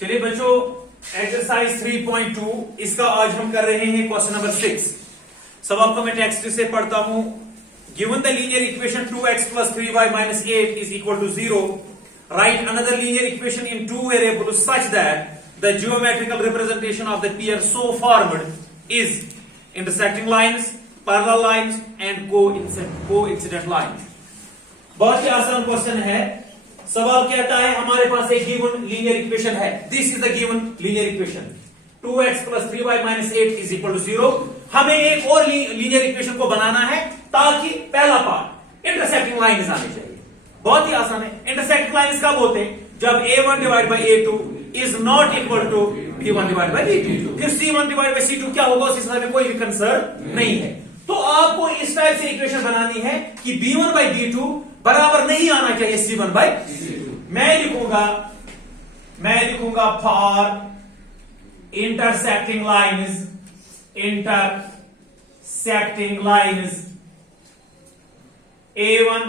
चलिए बच्चों, एक्सरसाइज 3.2 इसका आज हम कर रहे हैं क्वेश्चन नंबर 6। सब आपको मैं टेक्स्ट से पढ़ता हूं। Given the linear equation 2x plus 3y minus 8 is equal to 0, write another linear equation in two variables such that the geometrical representation of the pair so formed is intersecting lines, parallel lines and coincident lines। बहुत ही आसान question है। सवाल कहता है हमारे पास एक given linear equation है। This is the given linear equation 2x plus 3y minus 8 is equal to 0। हमें एक और लीनियर इक्वेशन को बनाना है ताकि पहला पार्ट इंटरसेक्टिंग लाइन्स आने चाहिए। बहुत ही आसान है। इंटरसेक्टिंग लाइन्स कब होते हैं? जब a1 divide by a2 is not equal to b1 divide by b2। फिर c1 डिवाइड बाई c2 क्या होगा, उस हिसाब में कोई भी कंसर्न नहीं है। तो आपको इस टाइप से इक्वेशन बनानी है कि b1 बाई b2 बराबर नहीं आना चाहिए c1 बाई c2। मैं लिखूंगा for intersecting lines a1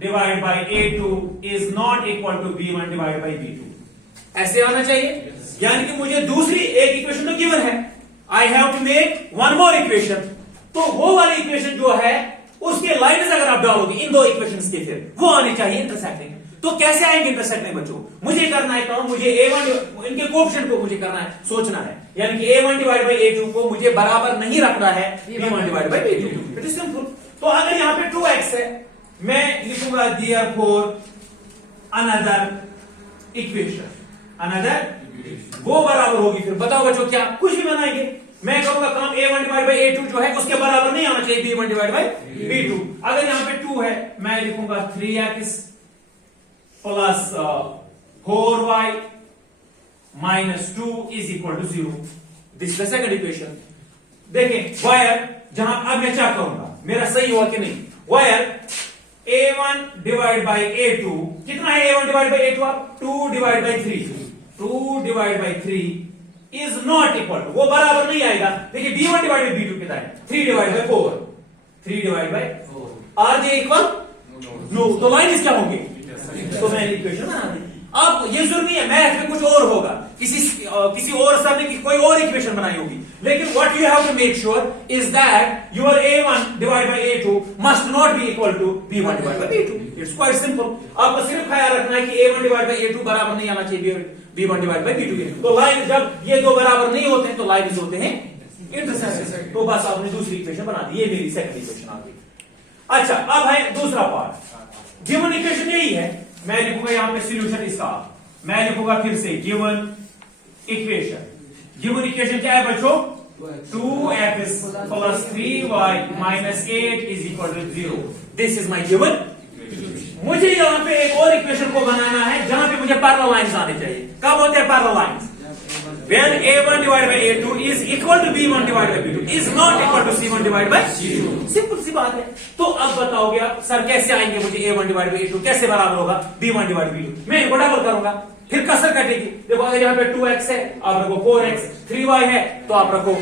divide by a2 is not equal to b1 divide by b2। ऐसे आना चाहिए। यानी कि मुझे दूसरी एक इक्वेशन तो गिवन है, I have to make one more equation. तो वो वाली इक्वेशन जो है उसके लाइन्स अगर आप डालोगे इन दो इक्वेशंस के, फिर वो आनी चाहिए इंटरसेक्टिंग। तो कैसे आएंगे इंटरसेक्टिंग बच्चों? मुझे करना है काम, मुझे a1 इनके कोएफिशिएंट को मुझे करना है, सोचना है। यानी कि a1 डिवाइड बाई a2 को मुझे बराबर नहीं रखना है b1 divide by b2। It is simple. तो अगर यहां पे 2x है, मैं लिखूंगा देयरफॉर अनदर इक्वेशन, वो बराबर होगी। फिर बताओ बच्चों क्या कुछ भी बनाएंगे। मैं करूंगा काम a1 डिवाइड बाई a2 जो है उसके बराबर नहीं आना चाहिए b1 डिवाइड बाई b2। अगर यहां पे 2 है, मैं लिखूंगा 3x plus 4y minus 2 is equal to 0। This is the second equation. देखें वायर, जहां अब मैं क्या करूंगा, मेरा सही हुआ कि नहीं। Wire a1 divide by a2 कितना है? a1 डिवाइड बाई a2 आप 2 divide by 2 divide by 3 is not equal to, वो बराबर नहीं आएगा। देखिए b1 डिवाइड बाई b2 कितना है? 3 divide by 4। 3 divide by 4 are जे इक्वल नो। तो लाइन क्या होंगे? तो मैंने इक्वेशन बना दी। अब ये जरूरी नहीं है मैथ में कुछ और होगा, किसी और सर ने कोई और इक्वेशन बनाई होगी, लेकिन what you have to make sure is that your a1 divide by a2 must not be equal to b1 divide by b2। It's quite simple. आपको सिर्फ ख्याल रखना है कि a1 डिवाइड बाई a2 बराबर नहीं आना चाहिए b1 डिवाइड बाई b2 के। तो लाइन जब ये दो बराबर नहीं होते हैं तो लाइन होते हैं इंटरसेक्शन। तो बस आपने दूसरी इक्वेशन बना दी। ये मेरी सेकंड इक्वेशन आ गई। अच्छा, अब है दूसरा पार्ट। गिवन इक्वेशन यही है। मैं लिखूंगा यहां पे सॉल्यूशन इसका। मैं लिखूंगा फिर से गिवन इक्वेशन क्या है बच्चों? 2x plus 3y minus 8 is equal to 0। This is my given. मुझे यहां पे एक और इक्वेशन को बनाना है जहां पे मुझे पैरेलल लाइंस आने चाहिए। कब होते हैं parallel lines? When a1 divided by a2 is equal to b1 divided by b2 is not equal to c1 divided by c2। Simple सी बात है। तो अब बताओगे आप सर कैसे आएंगे, मुझे a1 डिवाइड बाई a2 कैसे बराबर होगा b1 डिवाइड बाई b2? मैं इनको डबल करूंगा, फिर कसर कटेगी। देखो अगर यहाँ पे 2x है आप रखो 4x, 3y है तो आप रखो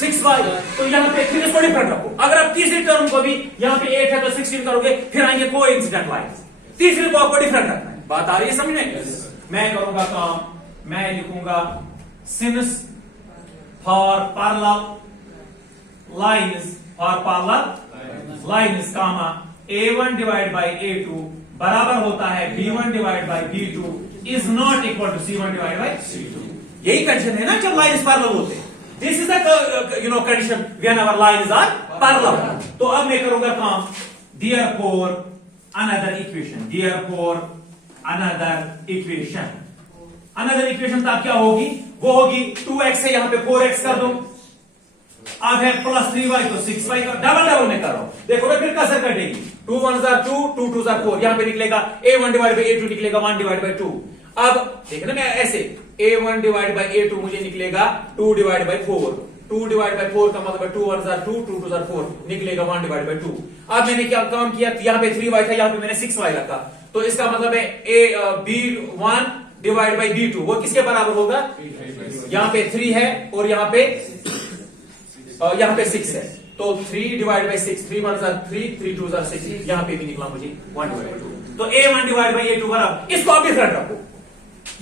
6y। तो यहाँ पे 3 को डिफरेंट रखो। अगर आप तीसरी टर्म को भी यहाँ पे 8 है तो 16 करोगे, फिर आएंगे कोइंसिडेंट लाइंस। तीसरी को आपको डिफरेंट रखना है। बात आ रही है समझ में? मैं करूंगा काम, मैं लिखूंगा since for parallel lines comma a1 divided by a2 बराबर होता है b1 divided by b2 is not equal to c1 divided by c2। यही कंडीशन है ना जब लाइन्स पैरेलल होते हैं। This is the condition whenever lines are parallel। तो अब मैं करूंगा काम therefore another equation तब क्या होगी? वो होगी 2x है, यहां पे 4x कर दो। अब है प्लस 3y तो 6y का डबल में करो। देखो फिर कसर कटेगी। 2 1s are 2, 2 2s are 4। यहां पे निकलेगा a1 डिवाइड बाई a2 निकलेगा 1 डिवाइड बाई 2। अब देखना मैं ऐसे a1 डिवाइड बाई a2 मुझे निकलेगा 2 डिवाइड बाई 4। 2 डिवाइड बाई 4 का मतलब है 2 1s are 2, 2 2s are 4 निकलेगा 1 डिवाइड बाई 2। अब मैंने क्या काम किया, यहाँ पे 3y था, यहाँ पे मैंने 6y रखा। तो इसका मतलब है b1 डिवाइड बाई b2 वो किसके बराबर होगा? यहाँ पे 3 है और यहाँ पे 6 है। तो 3 divide by 6, 3 1s are 3, 3 2s are 6। यहाँ पे भी निकला मुझे 1 डिवाइड बाई 2। तो a1 डिवाइड बाई a2 बराबर, इसको आप डिफरेंट रखो।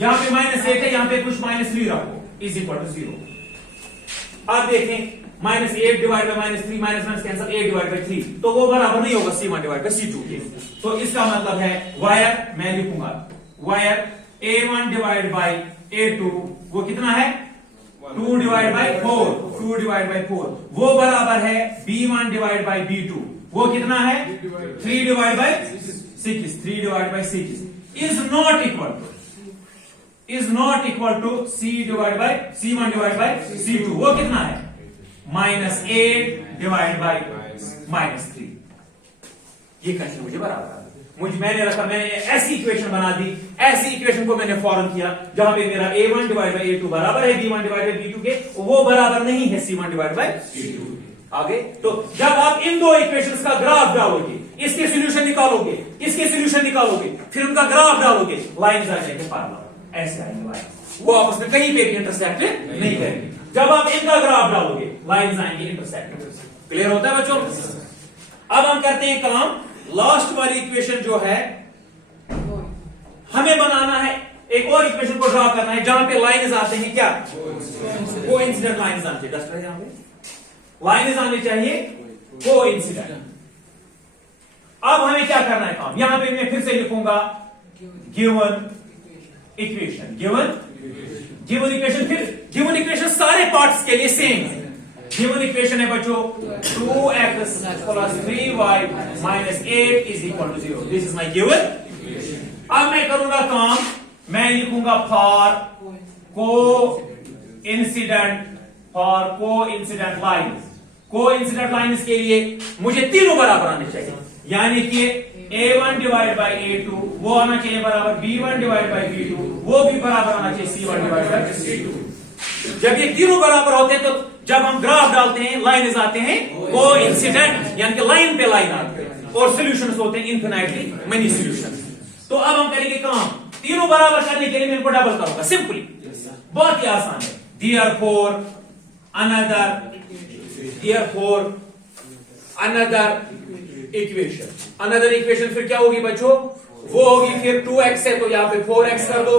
यहां पे -8 है, यहां पे कुछ -3 रखो, इज इक्वल टू 0। अब देखें -8 divide by -3 minus cancel, 8 divide by 3, तो वो बराबर नहीं होगा C1 डिवाइड बाय C2 के। तो इसका मतलब है वायर, मैं लिखूंगा wire A1 divide by A2 वो कितना है 2 डिवाइड बाय 4, 2 डिवाइड बाय 4 वो बराबर है B1 डिवाइड बाय B2 वो कितना है 3 divide by 6, 3 divide by 6 is not equal to C divide by C1 divide by C2 वो कितना है -8 डिवाइड बाय -3। ये कैसे मुझे बराबर मैंने ऐसी इक्वेशन बना दी, ऐसी इक्वेशन को मैंने फॉरन किया जहां पे मेरा A1 डिवाइड बाय A2 बराबर है B1 डिवाइड बाय B2 के, वो बराबर नहीं है C1 डिवाइड बाय C2। आगे तो जब आप इन दो इक्वेशंस का ग्राफ डालोगे, इसके सॉल्यूशन निकालोगे, इसके सॉल्यूशन निकालोगे, फिर उनका ग्राफ डालोगे, लाइंस आ जाएंगे पैरेलल, ऐसे आएंगे लाइन, वो आपस में कहीं पे भी इंटरसेक्ट नहीं करेंगे। जब आप इनका ग्राफ डालोगे लाइंस आएंगे इंटरसेक्ट। क्लियर होता है बच्चों? अब हम करते हैं काम, लास्ट वाली इक्वेशन जो है हमें बनाना है, एक और इक्वेशन को ड्रॉ करना है जहां पे लाइंस आते हैं क्या कोइंसिडेंट लाइंस आते हैं, डस्ट यहां पे लाइंस आने चाहिए कोइंसिडेंट। अब हमें क्या करना है काम, यहां पे मैं फिर से लिखूंगा गिवन इक्वेशन, गिवन इक्वेशन, फिर गिवन इक्वेशन सारे पार्ट्स के लिए सेम है। गिवन इक्वेशन है बच्चों 2x plus 3y minus 8 is equal to 0। This is my given. अब मैं करूंगा काम, मैं लिखूंगा फॉर कोइंसिडेंट लाइंस के लिए मुझे तीनों बराबर आने चाहिए, यानी कि A1 डिवाइड बाय A2 वो आना चाहिए बराबर B1 डिवाइड बाय B2 वो भी बराबर आना चाहिए C1 डिवाइड बाय C2। जब ये तीनों बराबर होते हैं तो जब हम ग्राफ डालते हैं लाइंस आते हैं कोइंसिडेंट, यानी कि लाइन पे लाइन आते हैं, और सॉल्यूशंस होते हैं इनफिनिटली मेनी सॉल्यूशंस। तो अब हम करेंगे काम, तीनों बराबर करने के लिए मैं इनको डबल करूंगा सिंपली, बहुत ही आसान है। Therefore another equation फिर क्या होगी बच्चों, वो होगी फिर 2x है तो यहाँ पे 4x कर दो,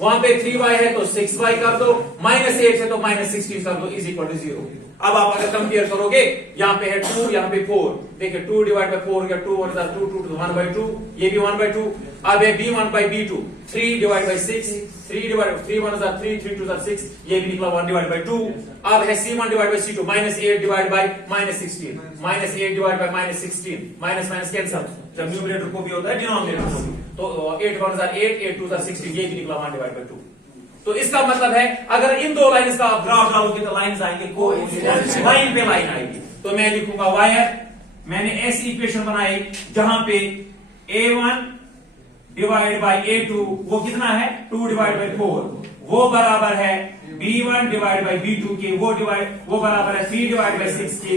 वहां पे 3y है तो 6y कर दो, -8 है तो -16 कर दो, इज इक्वल टू 0। अब आप अगर कंपेयर करोगे, यहाँ पे है 2, यहाँ पे 4, देखिए 2 डिवाइड बाय 4 हो गया, 2 1 2 2 1/2, ये भी 1/2। अब है B1 bye B2 3 divide by 6, 3 divide 3 1 3 3 2 6, ये भी निकला 1 डिवाइड बाय 2। अब है C1 divide by C2 -8 divide by -16, -8 divide by -16, minus cancel, जब न्यूमरेटर को भी होता है डिनोमिनेटर को भी, तो 8 1 8 8 2 16, ये भी निकला 1 डिवाइड बाय 2। तो इसका मतलब है अगर इन दो लाइंस का आप ग्राफ डालोगे तो लाइंस आएंगे कोइंसिडेंट, लाइन पे लाइन आएगी। तो मैं लिखूंगा वायर, मैंने ऐसी इक्वेशन बनाई जहां पे A1 डिवाइड बाय A2 वो कितना है 2 डिवाइड बाय 4 वो बराबर है B1 डिवाइड बाय B2 के, वो बराबर है 3 डिवाइड बाय 6 के,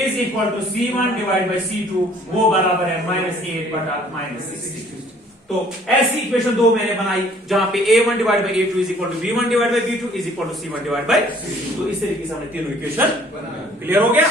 is equal to C1 divide by C2 वो बराबर है -8 बटा -16। तो ऐसी इक्वेशन दो मैंने बनाई जहां पे A1 divide by A2 is equal to B1 divide by B2 is equal to C1 divide by, तो इस तरीके से हमने तीनों इक्वेशन क्लियर हो गया।